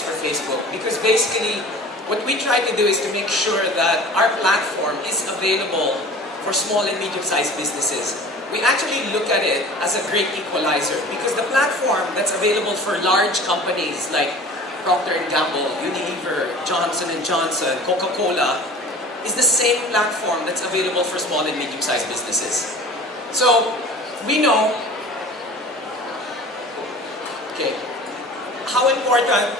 points for Facebook because basically what we try to do is to make sure that our platform is available for small and medium-sized businesses. We actually look at it as a great equalizer because the platform that's available for large companies like Procter & Gamble, Unilever, Johnson & Johnson, Coca-Cola is the same platform that's available for small and medium-sized businesses. So we know how important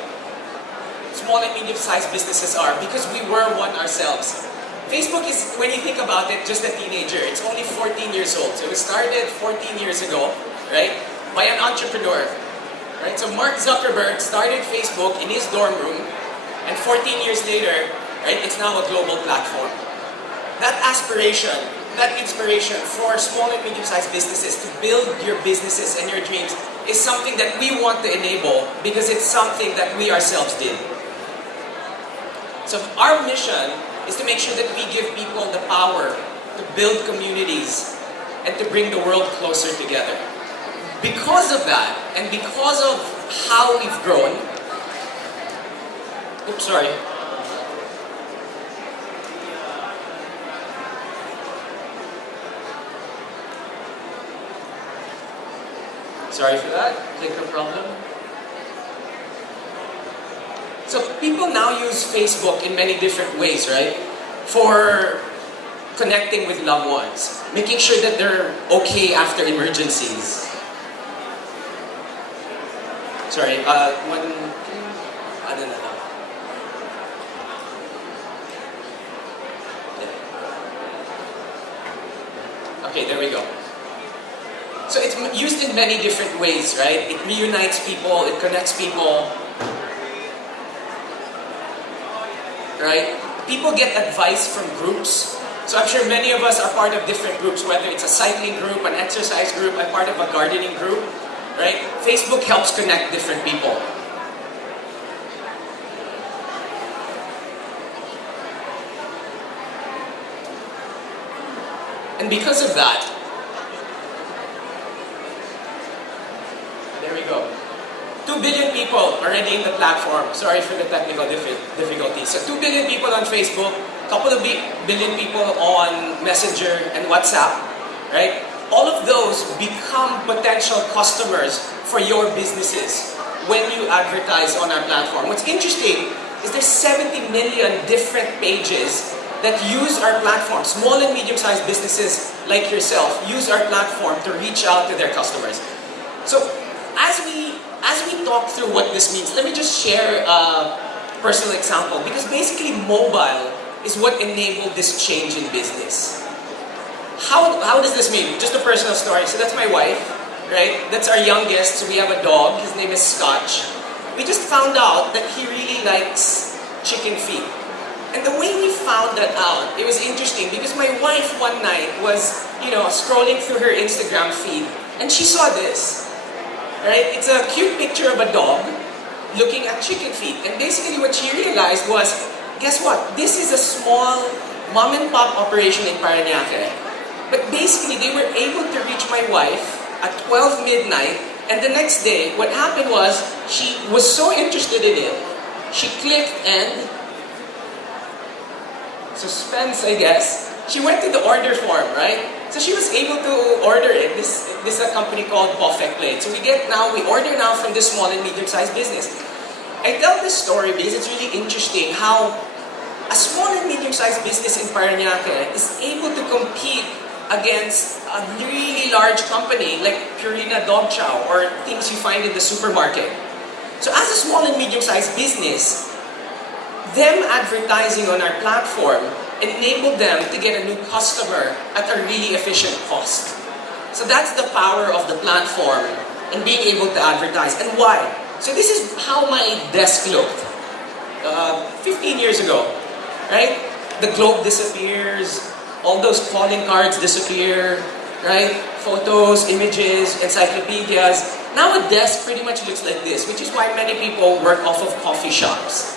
small and medium-sized businesses are because we were one ourselves. Facebook is, when you think about it, just a teenager. It's only 14 years old. So it was started 14 years ago, right, by an entrepreneur. Right? So Mark Zuckerberg started Facebook in his dorm room, and 14 years later, right, it's now a global platform. That aspiration, that inspiration for small and medium-sized businesses to build your businesses and your dreams is something that we want to enable because it's something that we ourselves did. So our mission is to make sure that we give people the power to build communities and to bring the world closer together. Because of that, and because of how we've grown, Sorry for that, clicker problem. So people now use Facebook in many different ways, right? For connecting with loved ones, making sure that they're okay after emergencies. Sorry, I don't know. Okay, there we go. So it's used in many different ways, right? It reunites people, it connects people. Right? People get advice from groups. So I'm sure many of us are part of different groups, whether it's a cycling group, an exercise group, I'm part of a gardening group. Right? Facebook helps connect different people. And because of that, there we go. 2 billion people already in the platform. Sorry for the technical difficulties. So 2 billion people on Facebook, couple of billion people on Messenger and WhatsApp, right? All of those become potential customers for your businesses when you advertise on our platform. What's interesting is there's 70 million different pages that use our platform. Small and medium-sized businesses like yourself use our platform to reach out to their customers. So as we talk through what this means, let me just share a personal example because basically mobile is what enabled this change in business. How does this mean? Just a personal story. So that's my wife, right? That's our youngest. So we have a dog. His name is Scotch. We just found out that he really likes chicken feet. And the way we found that out, it was interesting because my wife one night was, scrolling through her Instagram feed and she saw this, right? It's a cute picture of a dog looking at chicken feet. And basically what she realized was, guess what? This is a small mom and pop operation in Parañaque. But basically, they were able to reach my wife at 12 midnight, and the next day, what happened was, she was so interested in it, she clicked and, suspense I guess, she went to the order form, right? So she was able to order it. This is a company called Perfect Plate. So we order now from this small and medium-sized business. I tell this story because it's really interesting how a small and medium-sized business in Parañaque is able to compete against a really large company like Purina Dog Chow or things you find in the supermarket. So as a small and medium-sized business, them advertising on our platform enabled them to get a new customer at a really efficient cost. So that's the power of the platform and being able to advertise. And why? So this is how my desk looked 15 years ago, right? The globe disappears, all those calling cards disappear, right? Photos, images, encyclopedias. Now a desk pretty much looks like this, which is why many people work off of coffee shops.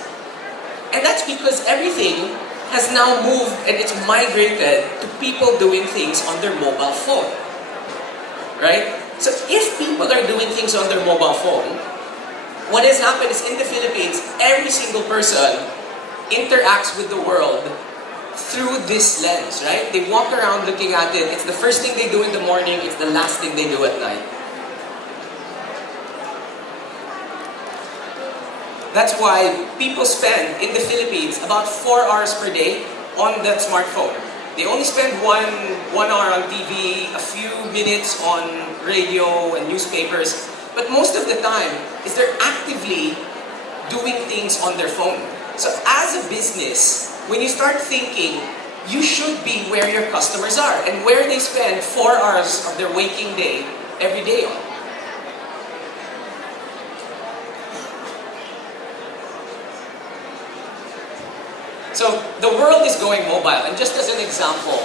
And that's because everything has now moved and it's migrated to people doing things on their mobile phone, right? So if people are doing things on their mobile phone, what has happened is in the Philippines, every single person interacts with the world through this lens, right? They walk around looking at it. It's the first thing they do in the morning. It's the last thing they do at night. That's why people spend in the Philippines about 4 hours per day on that smartphone. They only spend one hour on TV, a few minutes on radio and newspapers, but most of the time is they're actively doing things on their phone. So as a business, when you start thinking, you should be where your customers are and where they spend 4 hours of their waking day every day on. So the world is going mobile, and just as an example,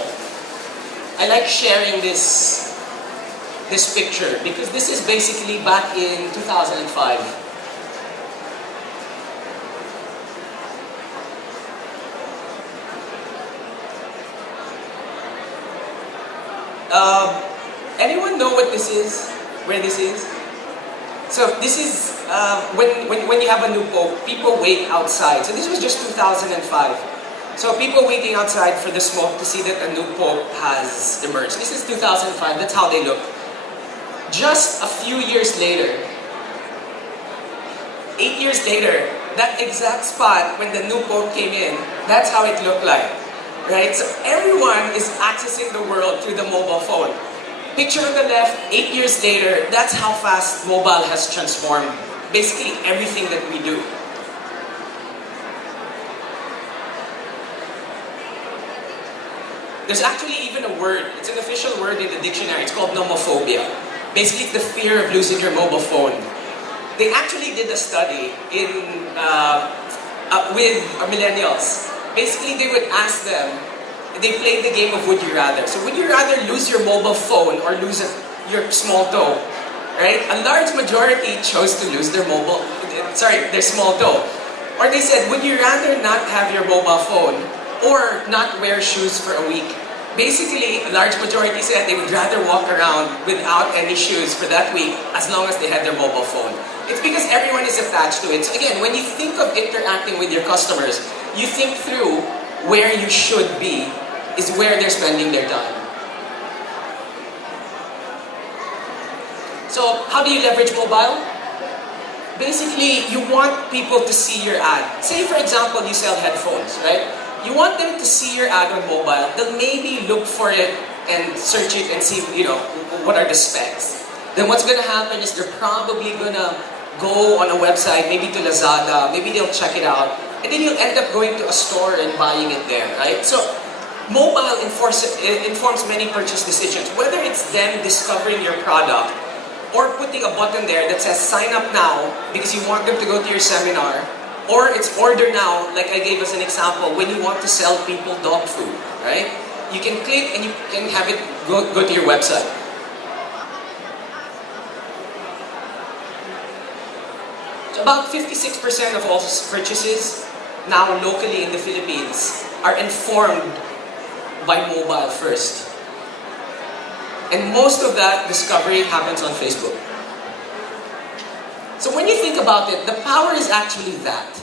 I like sharing this picture because this is basically back in 2005. Anyone know what this is? Where this is? So this is when you have a new pope, people wait outside. So this was just 2005. So people waiting outside for the smoke to see that a new pope has emerged. This is 2005. That's how they look. Just a few years later, 8 years later, that exact spot when the new pope came in, that's how it looked like. Right? So everyone is accessing the world through the mobile phone. Picture on the left, 8 years later, that's how fast mobile has transformed basically everything that we do. There's actually even a word, it's an official word in the dictionary, it's called nomophobia. Basically, it's the fear of losing your mobile phone. They actually did a study with millennials. Basically, they would ask them, they played the game of would you rather. So would you rather lose your mobile phone or lose your small toe? Right? A large majority chose to lose their small toe. Or they said, would you rather not have your mobile phone or not wear shoes for a week? Basically, a large majority said they would rather walk around without any shoes for that week as long as they had their mobile phone. It's because everyone is attached to it. So again, when you think of interacting with your customers, you think through where you should be is where they're spending their time. So, how do you leverage mobile? Basically, you want people to see your ad. Say, for example, you sell headphones, right? You want them to see your ad on mobile. They'll maybe look for it and search it and see, what are the specs. Then what's gonna happen is they're probably gonna go on a website, maybe to Lazada, maybe they'll check it out, and then you'll end up going to a store and buying it there, right? So, mobile informs many purchase decisions, whether it's them discovering your product or putting a button there that says sign up now because you want them to go to your seminar, or it's order now, like I gave as an example, when you want to sell people dog food, right? You can click and you can have it go to your website. So about 56% of all purchases now locally in the Philippines are informed by mobile first. And most of that discovery happens on Facebook. So when you think about it, the power is actually that.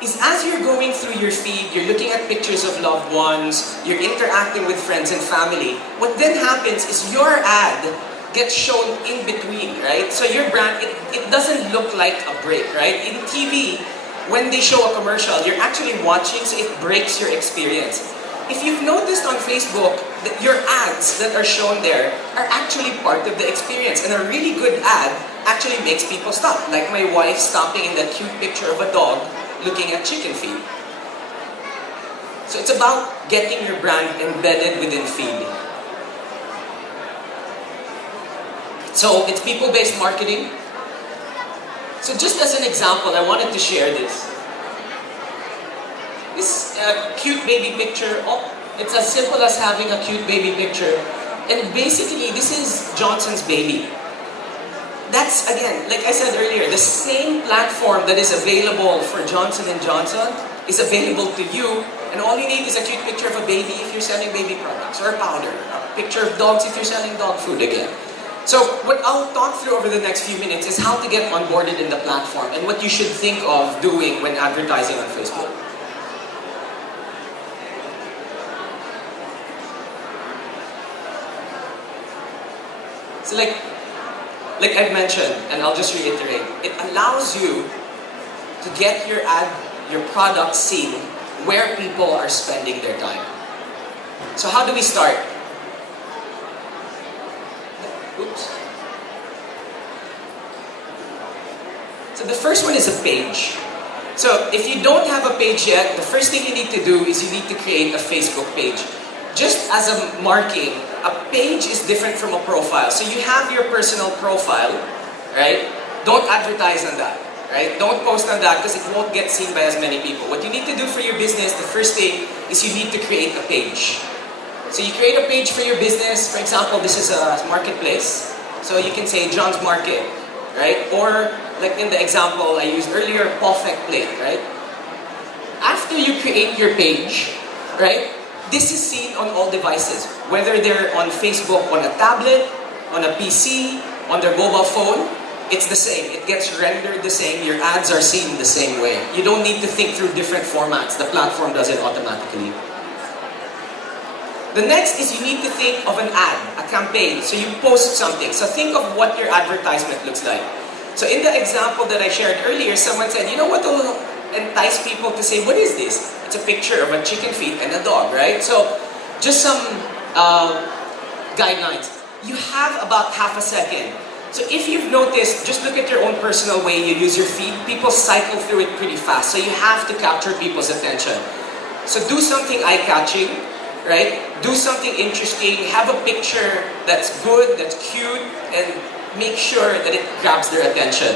Is as you're going through your feed, you're looking at pictures of loved ones, you're interacting with friends and family, what then happens is your ad gets shown in between, right? So your brand, it doesn't look like a break, right? In TV, when they show a commercial, you're actually watching, so it breaks your experience. If you've noticed on Facebook, that your ads that are shown there are actually part of the experience, and a really good ad actually makes people stop. Like my wife stopping in that cute picture of a dog looking at chicken feed. So it's about getting your brand embedded within feed. So it's people-based marketing. So just as an example, I wanted to share this. This cute baby picture, it's as simple as having a cute baby picture. And basically, this is Johnson's baby. That's, again, like I said earlier, the same platform that is available for Johnson & Johnson is available to you. And all you need is a cute picture of a baby if you're selling baby products, or a powder. A picture of dogs if you're selling dog food again. So what I'll talk through over the next few minutes is how to get onboarded in the platform and what you should think of doing when advertising on Facebook. So like I've mentioned, and I'll just reiterate, it allows you to get your product seen where people are spending their time. So how do we start? Oops. So the first one is a page. So if you don't have a page yet, the first thing you need to do is you need to create a Facebook page. Just as a marking, a page is different from a profile. So you have your personal profile, right? Don't advertise on that, right? Don't post on that because it won't get seen by as many people. What you need to do for your business, the first thing is you need to create a page. So you create a page for your business. For example, this is a marketplace. So you can say John's Market, right? Or like in the example I used earlier, Perfect Plate, right? After you create your page, right? This is seen on all devices. Whether they're on Facebook on a tablet, on a PC, on their mobile phone, it's the same. It gets rendered the same. Your ads are seen the same way. You don't need to think through different formats. The platform does it automatically. The next is you need to think of an ad, a campaign. So you post something. So think of what your advertisement looks like. So in the example that I shared earlier, someone said, you know what will entice people to say, what is this? It's a picture of a chicken feet and a dog, right? So just some guidelines. You have about half a second. So if you've noticed, just look at your own personal way you use your feed. People cycle through it pretty fast. So you have to capture people's attention. So do something eye-catching, right? Do something interesting. Have a picture that's good, that's cute, and make sure that it grabs their attention.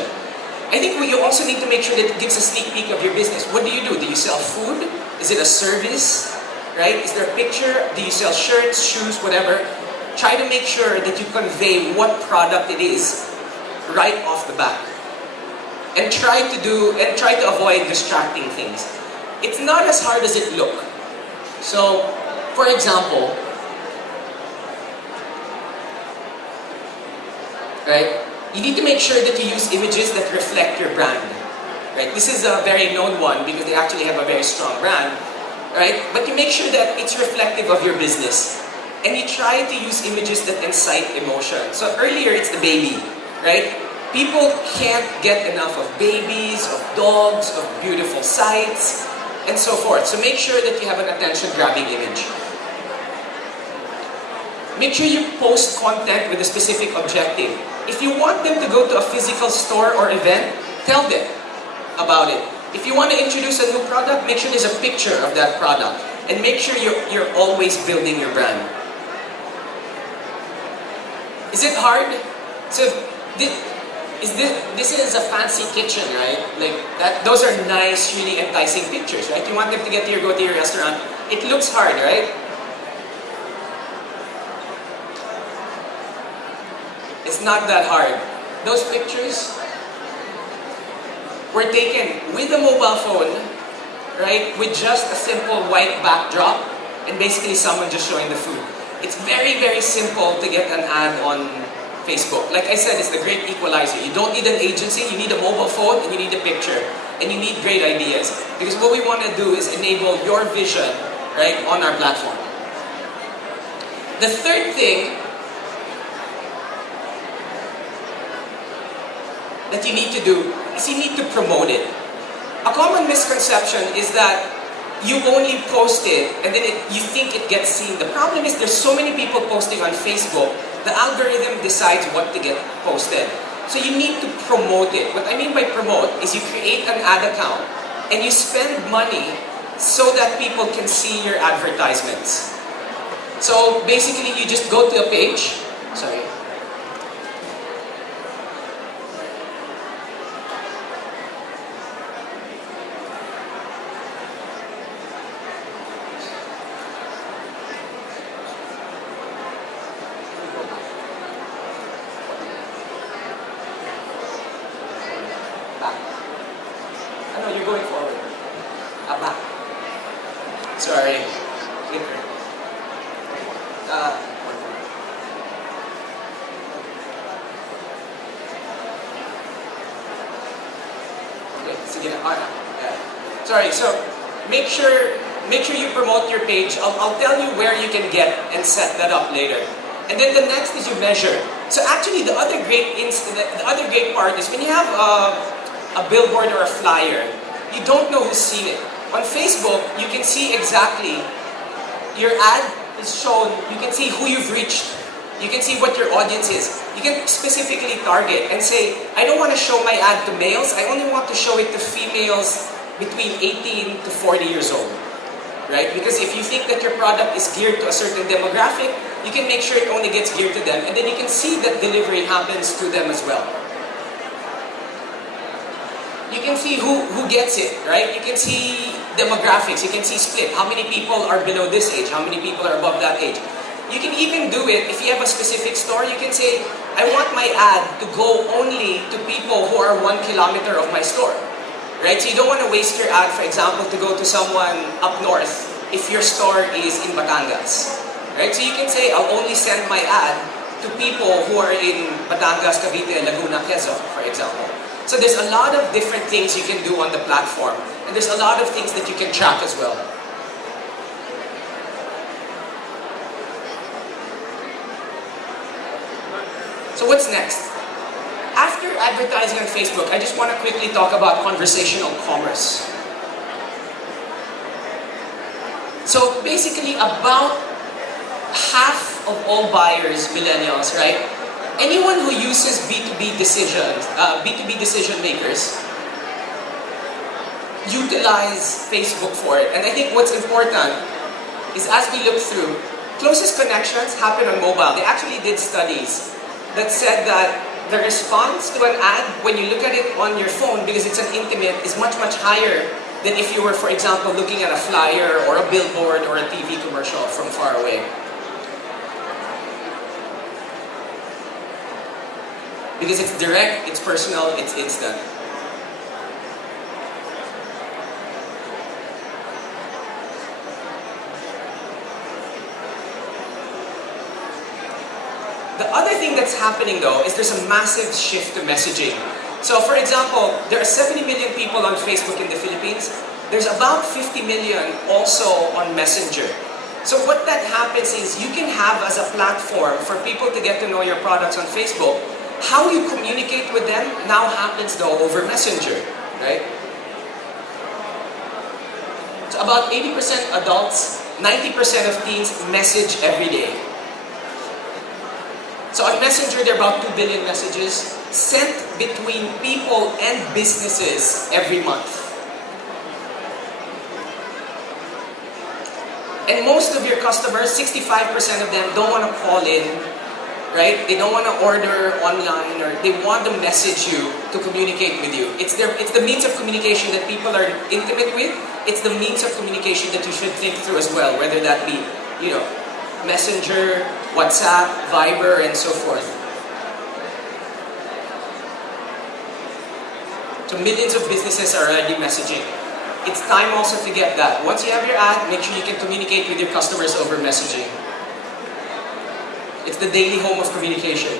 I think you also need to make sure that it gives a sneak peek of your business. What do? Do you sell food? Is it a service? Right? Is there a picture? Do you sell shirts, shoes, whatever? Try to make sure that you convey what product it is right off the bat. And try to avoid distracting things. It's not as hard as it looks. So, for example, right? You need to make sure that you use images that reflect your brand, right? This is a very known one because they actually have a very strong brand, right? But you make sure that it's reflective of your business. And you try to use images that incite emotion. So earlier, it's the baby, right? People can't get enough of babies, of dogs, of beautiful sights, and so forth. So make sure that you have an attention-grabbing image. Make sure you post content with a specific objective. If you want them to go to a physical store or event, tell them about it. If you want to introduce a new product, make sure there's a picture of that product. And make sure you're always building your brand. Is it hard? So this is a fancy kitchen, right? Like that. Those are nice, really enticing pictures, right? You want them to go to your restaurant. It looks hard, right? It's not that hard. Those pictures were taken with a mobile phone, right? With just a simple white backdrop and basically someone just showing the food. It's very, very simple to get an ad on Facebook. Like I said, it's the great equalizer. You don't need an agency, you need a mobile phone and you need a picture. And you need great ideas. Because what we want to do is enable your vision, right, on our platform. The third thing that you need to do is you need to promote it. A common misconception is that you only post it and then you think it gets seen. The problem is there's so many people posting on Facebook, the algorithm decides what to get posted. So you need to promote it. What I mean by promote is you create an ad account and you spend money so that people can see your advertisements. So basically you just go to a page, sorry. Going forward. Back. Sorry. Sige na. Yeah. Sorry, so make sure you promote your page. I'll tell you where you can get and set that up later. And then the next is you measure. So actually the other great part is when you have a billboard or a flyer, you don't know who's seen it. On Facebook, you can see exactly your ad is shown, you can see who you've reached. You can see what your audience is. You can specifically target and say, I don't want to show my ad to males, I only want to show it to females between 18 to 40 years old. Right? Because if you think that your product is geared to a certain demographic, you can make sure it only gets geared to them, and then you can see that delivery happens to them as well. You can see who gets it, right? You can see demographics, you can see split. How many people are below this age? How many people are above that age? You can even do it, if you have a specific store, you can say, I want my ad to go only to people who are 1 kilometer of my store. Right? So you don't want to waste your ad, for example, to go to someone up north if your store is in Batangas. Right? So you can say, I'll only send my ad to people who are in Batangas, Cavite, Laguna, Quezon, for example. So there's a lot of different things you can do on the platform. And there's a lot of things that you can track as well. So what's next? After advertising on Facebook, I just want to quickly talk about conversational commerce. So basically, about half of all buyers, millennials, right? Anyone who uses B2B decision makers, utilize Facebook for it. And I think what's important is as we look through, closest connections happen on mobile. They actually did studies that said that the response to an ad, when you look at it on your phone, because it's an intimate, is much, much higher than if you were, for example, looking at a flyer or a billboard or a TV commercial from far away. Because it's direct, it's personal, it's instant. The other thing that's happening though is there's a massive shift to messaging. So for example, there are 70 million people on Facebook in the Philippines. There's about 50 million also on Messenger. So what that happens is you can have as a platform for people to get to know your products on Facebook. How you communicate with them now happens though over Messenger, right? So about 80% adults, 90% of teens message every day. So on Messenger, there are about 2 billion messages sent between people and businesses every month. And most of your customers, 65% of them don't want to call in, right? They don't want to order online, or they want to message you to communicate with you. It's the means of communication that people are intimate with. It's the means of communication that you should think through as well, whether that be, Messenger, WhatsApp, Viber, and so forth. So millions of businesses are already messaging. It's time also to get that. Once you have your ad, make sure you can communicate with your customers over messaging. It's the daily home of communication.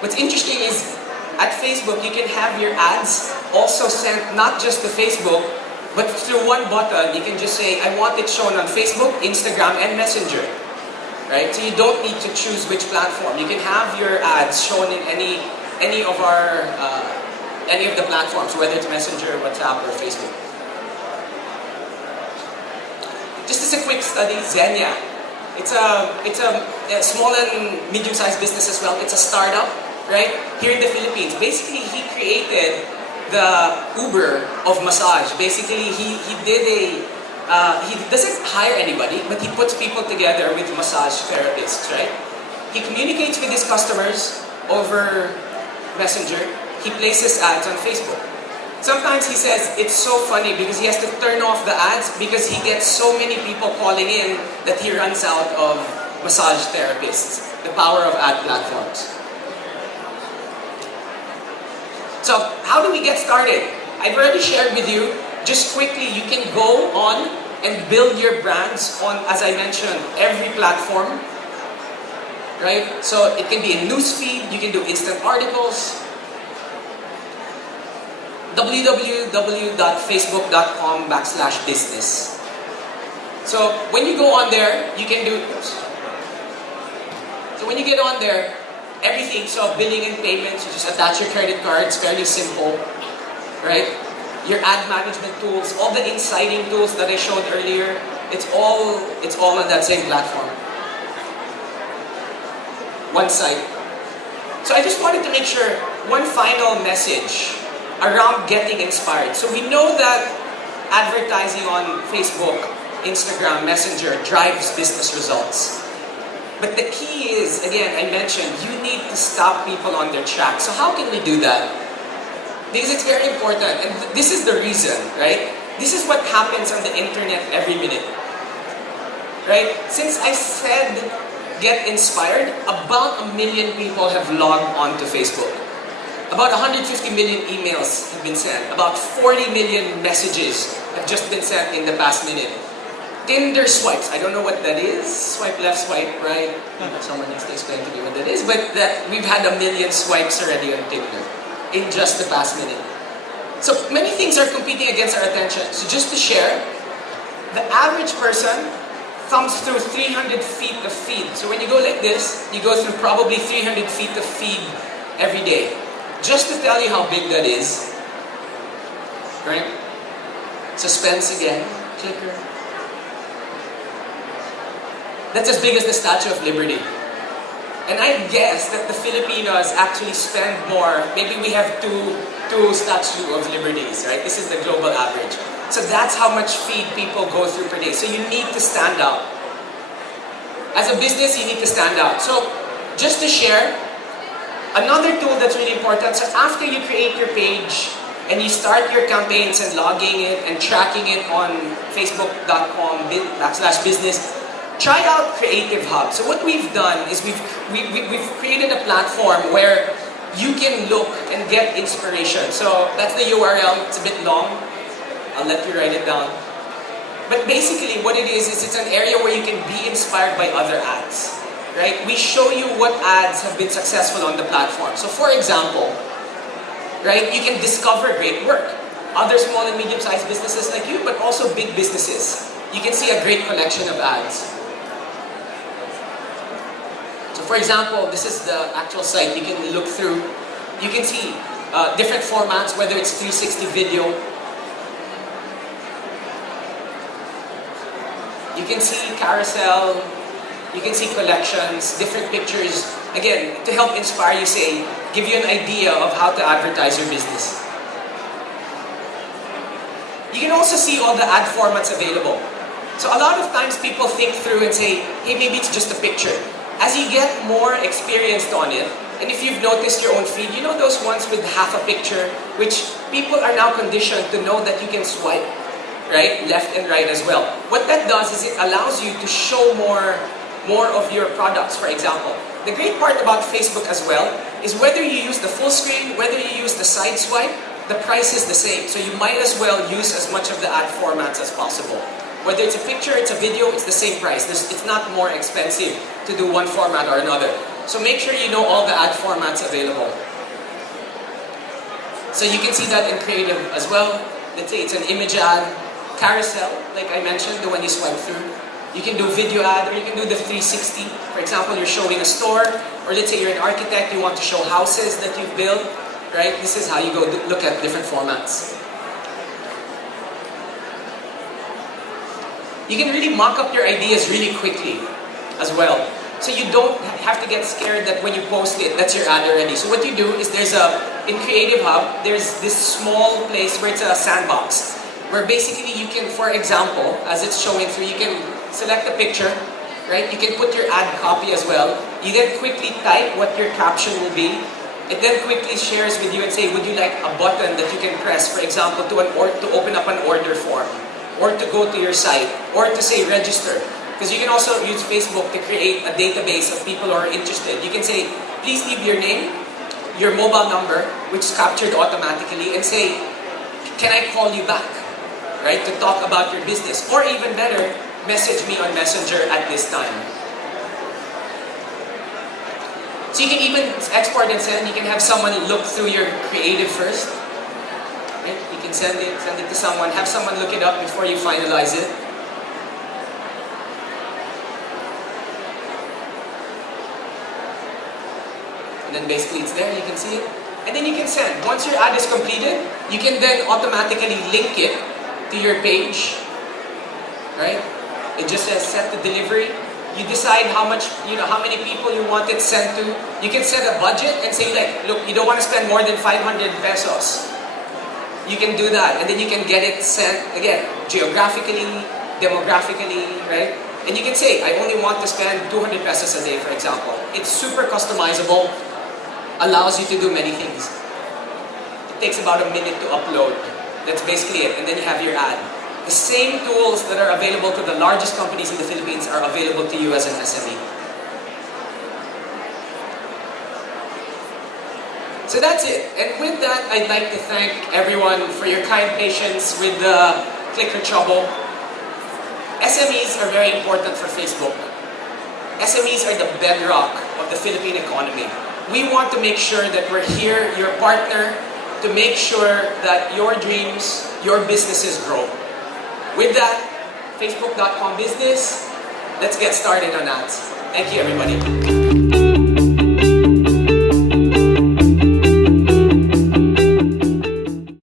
What's interesting is, at Facebook, you can have your ads also sent not just to Facebook, but through one button. You can just say, I want it shown on Facebook, Instagram, and Messenger. Right? So you don't need to choose which platform. You can have your ads shown in any of the platforms, whether it's Messenger, WhatsApp, or Facebook. Just as a quick study, Xenia. It's a small and medium-sized business as well. It's a startup, right? Here in the Philippines. Basically, he created the Uber of massage. Basically, he doesn't hire anybody, but he puts people together with massage therapists, right? He communicates with his customers over Messenger. He places ads on Facebook. Sometimes he says it's so funny because he has to turn off the ads because he gets so many people calling in that he runs out of massage therapists. The power of ad platforms. So how do we get started? I've already shared with you, just quickly, you can go on and build your brands on, as I mentioned, every platform. Right? So it can be a newsfeed, you can do instant articles. www.facebook.com/business. So when you go on there, you can do. So when you get on there, everything, so billing and payments, you just attach your credit card, it's fairly simple, right? Your ad management tools, all the inciting tools that I showed earlier, it's all on that same platform. One site. So I just wanted to make sure, one final message around getting inspired. So we know that advertising on Facebook, Instagram, Messenger drives business results. But the key is, again, I mentioned, you need to stop people on their track. So how can we do that? Because it's very important, and this is the reason, right? This is what happens on the internet every minute, right? Since I said get inspired, about 1 million people have logged onto Facebook. About 150 million emails have been sent. About 40 million messages have just been sent in the past minute. Tinder swipes. I don't know what that is. Swipe left, swipe right. Someone needs to explain to me what that is. But that we've had 1 million swipes already on Tinder in just the past minute. So many things are competing against our attention. So just to share, the average person thumbs through 300 feet of feed. So when you go like this, you go through probably 300 feet of feed every day. Just to tell you how big that is, right? Suspense again. Clicker. That's as big as the Statue of Liberty. And I guess that the Filipinos actually spend more. Maybe we have two Statue of Liberties, right? This is the global average. So that's how much feed people go through per day. So you need to stand out. As a business, you need to stand out. So just to share, another tool that's really important. So after you create your page and you start your campaigns and logging it and tracking it on facebook.com/business, try out Creative Hub. So what we've done is we've created a platform where you can look and get inspiration. So that's the URL. It's a bit long. I'll let you write it down. But basically what it is it's an area where you can be inspired by other ads. Right? We show you what ads have been successful on the platform. So for example, right, you can discover great work. Other small and medium-sized businesses like you, but also big businesses. You can see a great collection of ads. So for example, this is the actual site. You can look through. You can see different formats, whether it's 360 video. You can see carousel. You can see collections, different pictures. Again, to help inspire you, say, give you an idea of how to advertise your business. You can also see all the ad formats available. So a lot of times people think through and say, hey, maybe it's just a picture. As you get more experienced on it, and if you've noticed your own feed, you know those ones with half a picture, which people are now conditioned to know that you can swipe, right? Left and right as well. What that does is it allows you to show more of your products, for example. The great part about Facebook as well is whether you use the full screen, whether you use the side swipe, the price is the same. So you might as well use as much of the ad formats as possible. Whether it's a picture, it's a video, it's the same price. It's not more expensive to do one format or another. So make sure you know all the ad formats available. So you can see that in Creative as well. Let's say it's an image ad, carousel, like I mentioned, the one you swipe through. You can do video ad, or you can do the 360. For example, you're showing a store, or let's say you're an architect, you want to show houses that you've built, right? This is how you go look at different formats. You can really mock up your ideas really quickly as well. So you don't have to get scared that when you post it, that's your ad already. So what you do is in Creative Hub, there's this small place where it's a sandbox. Where basically you can, for example, as it's showing through, you can select a picture, right? You can put your ad copy as well. You then quickly type what your caption will be. It then quickly shares with you and say, would you like a button that you can press, for example, to open up an order form, or to go to your site, or to say register. Because you can also use Facebook to create a database of people who are interested. You can say, please leave your name, your mobile number, which is captured automatically, and say, can I call you back? Right, to talk about your business. Or even better, message me on Messenger at this time. So you can even export and send. You can have someone look through your creative first. Right? You can send it to someone, have someone look it up before you finalize it. And then basically it's there, you can see it. And then you can send. Once your ad is completed, you can then automatically link it to your page. Right? It just says set to delivery. You decide how much, how many people you want it sent to. You can set a budget and say like, look, you don't want to spend more than 500 pesos. You can do that, and then you can get it sent, again, geographically, demographically, right? And you can say, I only want to spend 200 pesos a day, for example. It's super customizable, allows you to do many things. It takes about a minute to upload. That's basically it, and then you have your ad. The same tools that are available to the largest companies in the Philippines are available to you as an SME. So that's it. And with that, I'd like to thank everyone for your kind patience with the clicker trouble. SMEs are very important for Facebook. SMEs are the bedrock of the Philippine economy. We want to make sure that we're here, your partner, to make sure that your dreams, your businesses grow. With that, Facebook.com business, let's get started on that. Thank you, everybody.